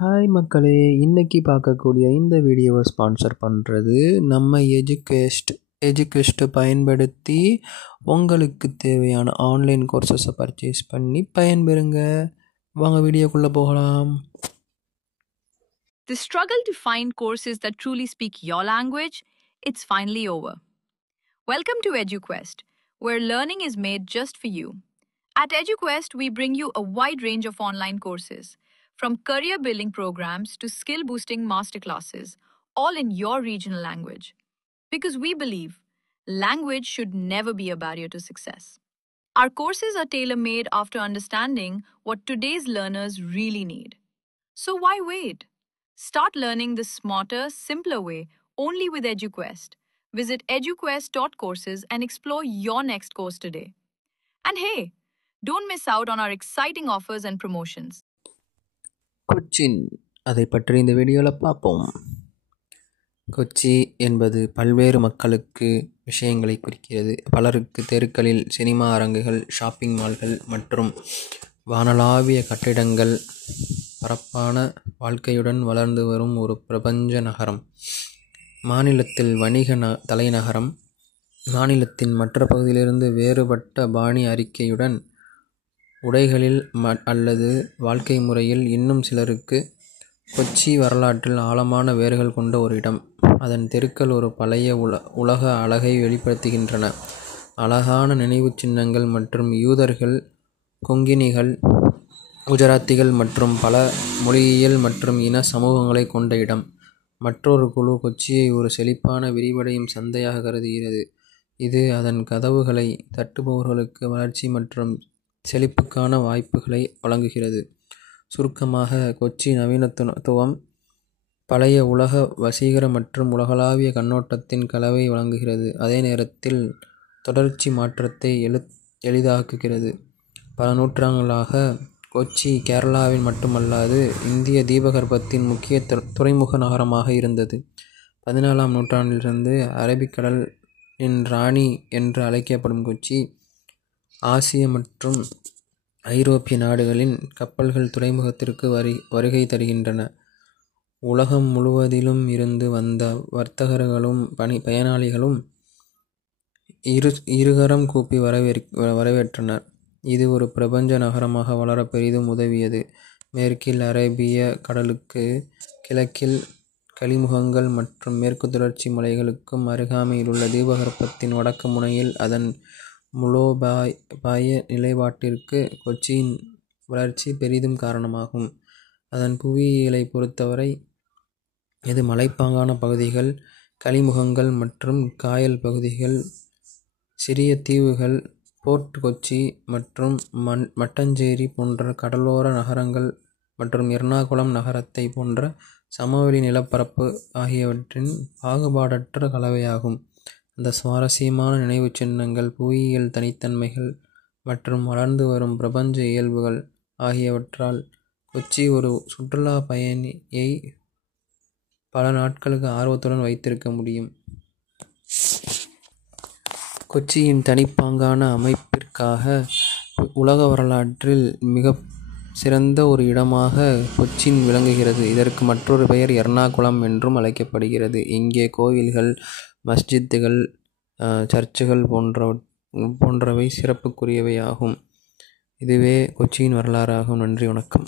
Hi மக்களே, இன்னைக்கு பார்க்கக்கூடிய இந்த வீடியோவை ஸ்பான்சர் பண்ணுறது நம்ம எஜுகெஸ்ட்டை பயன்படுத்தி உங்களுக்கு தேவையான ஆன்லைன் கோர்சஸை பர்ச்சேஸ் பண்ணி பயன்பெறுங்க. வாங்க வீடியோக்குள்ளே போகலாம். The struggle to find courses that truly speak your language, it's finally over. Welcome to EduQuest, where learning is made just for you. At EduQuest, we bring you a wide range of online courses, from career building programs to skill boosting masterclasses, all in your regional language. Because we believe language should never be a barrier to success. Our courses are tailor made after understanding what today's learners really need. So why wait? Start learning the smarter, simpler way only with EduQuest. Visit eduquest.courses and explore your next course today. And hey, don't miss out on our exciting offers and promotions. Cochin, அதை பற்றி இந்த வீடியோவில் பார்ப்போம். கொச்சி என்பது பல்வேறு மக்களுக்கு விஷயங்களை குறிக்கிறது. பலருக்கு தெருக்களில் சினிமா அரங்குகள், ஷாப்பிங் மால்கள் மற்றும் வானளாவிய கட்டிடங்கள், பரப்பான வாழ்க்கையுடன் வளர்ந்து வரும் ஒரு பிரபஞ்ச நகரம். மாநிலத்தில் வணிக தலைநகரம். மாநிலத்தின் மற்ற பகுதியிலிருந்து வேறுபட்ட பாணி அறிக்கையுடன் உடைகளில் அல்லது வாழ்க்கை முறையில் இன்னும் சிலருக்கு கொச்சி வரலாற்றில் ஆழமான வேர்கள் கொண்ட ஒரு இடம். அதன் தெருக்கள் ஒரு பழைய உலக அழகை வெளிப்படுத்துகின்றன. அழகான நினைவு சின்னங்கள் மற்றும் யூதர்கள், கொங்கினிகள், குஜராத்திகள் மற்றும் பல மொழியியல் மற்றும் இன சமூகங்களை கொண்ட இடம். மற்றொரு குழு கொச்சியை ஒரு செழிப்பான விரிவடையும் சந்தையாக கருதுகிறது. இது அதன் கதவுகளை தட்டுபவர்களுக்கு வளர்ச்சி மற்றும் செழிப்புக்கான வாய்ப்புகளை வழங்குகிறது. சுருக்கமாக, கொச்சி நவீனத்துவம், பழைய உலக வசீகர மற்றும் உலகளாவிய கண்ணோட்டத்தின் கலவை வழங்குகிறது. அதே நேரத்தில் தொடர்ச்சி மாற்றத்தை எளிதாக்குகிறது. பல நூற்றாண்டுகளாக கொச்சி கேரளாவின் மட்டுமல்லாது இந்திய தீபகற்பத்தின் முக்கிய துறைமுக நகரமாக இருந்தது. 14ஆம் நூற்றாண்டிலிருந்து அரபிக்கடலின் ராணி என்று அழைக்கப்படும் கொச்சி, ஆசிய மற்றும் ஐரோப்பிய நாடுகளின் கப்பல்கள் துறைமுகத்திற்கு வருகை தருகின்றன. உலகம் முழுவதிலும் இருந்து வந்த வர்த்தகர்களும் பயனாளிகளும் இருகரம் கூப்பி வரவேற்றனர். இது ஒரு பிரபஞ்ச நகரமாக வளர பெரிதும் உதவியது. மேற்கில் அரேபிய கடலுக்கு, கிழக்கில் கலிமுகங்கள் மற்றும் மேற்கு தொடர்ச்சி மலைகளுக்கும் அருகாமையில் உள்ள தீபகற்பத்தின் வடக்கு முனையில் அதன் மூலோபாய நிலைப்பாட்டிற்கு கொச்சியின் வளர்ச்சி பெரிதும் காரணமாகும். அதன் புவியியலை பொறுத்தவரை இது மலைப்பாங்கான பகுதிகள், கலிமுகங்கள் மற்றும் காயல் பகுதிகள், சிறிய தீவுகள், போர்ட் கொச்சி மற்றும் மட்டஞ்சேரி போன்ற கடலோர நகரங்கள் மற்றும் எர்ணாகுளம் நகரத்தை போன்ற சமவெளி நிலப்பரப்பு ஆகியவற்றின் பாகுபாடற்ற கலவையாகும். அந்த சுவாரஸ்யமான நினைவு சின்னங்கள், புவியியல் தனித்தன்மைகள் மற்றும் வளர்ந்து வரும் பிரபஞ்ச இயல்புகள் ஆகியவற்றால் கொச்சி ஒரு சுற்றுலா பயணியை பல நாட்களுக்கு ஆர்வத்துடன் வைத்திருக்க முடியும். கொச்சியின் தனிப்பாங்கான அமைப்பிற்காக உலக வரலாற்றில் மிக சிறந்த ஒரு இடமாக கொச்சின் விளங்குகிறது. இதற்கு மற்றொரு பெயர் எர்ணாகுளம் என்றும் அழைக்கப்படுகிறது. இங்கே கோவில்கள், மஸ்ஜித்துகள், சர்ச்சுகள் போன்றவை சிறப்புக்குரியவையாகும். இதுவே கொச்சியின் வரலாறாகும். நன்றி, வணக்கம்.